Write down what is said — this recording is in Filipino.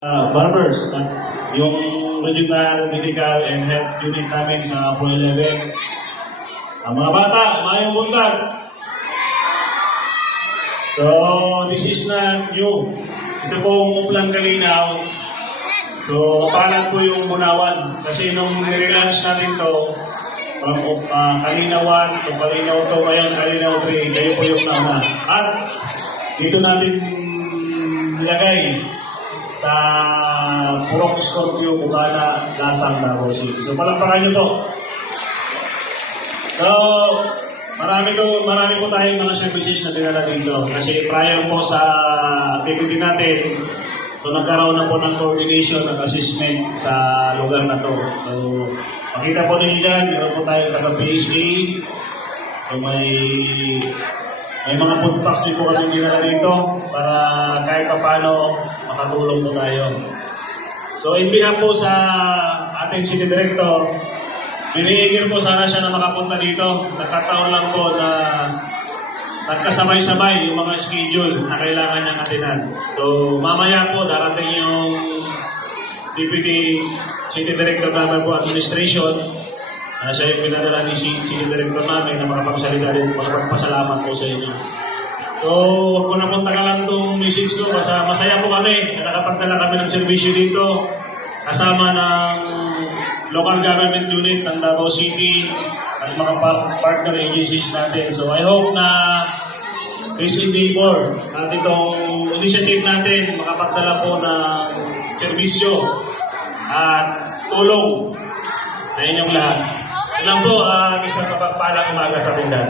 Barbers, yung regional medical and health unit namin sa Pro 11. Mga bata, mayong buntag. So, this is not new. Ito pong Uplan Kalinaw. So, kapalan ko yung Bunawan. Kasi nung nirelaunch natin to, from Kalinaw 1 to Kalinaw 2, ngayon Kalinaw 3, kayo po yung nauna. At dito natin nilagay sa Purok Scorpio, Bukana, Lasang, Davao City. So, palakpakan nyo to. So, marami po tayong mga services na dinala dito. Kasi prior po sa activity natin, so nagkaroon na po ng coordination at assessment sa lugar na to. So, makita po ninyo dyan, meron po tayong taga-PHA. So, may mga food packs din po kami dinala dito para kahit pa paano makatulong po tayo. So, in behalf po sa ating City Director, hiniingin po sana siya na makapunta dito. Nagkataon lang po na nagkasabay-sabay yung mga schedule na kailangan niyang atinan. So, mamaya po darating yung Deputy City Director namin po Administration. Siya yung pinadala ni City Director namin na makapagsalita din, makapagpasalamat po sa inyo. So, huwag ko na punta ka lang itong message ko. Masaya po kami na nakapagdala kami ng servisyo dito kasama ng local government unit ng Davao City at mga partner agencies natin. So, I hope na this endeavor at itong initiative natin makapagdala po ng servisyo at tulong sa inyong lahat. Ilan po, isang kapagpalang umaga sa tindahan.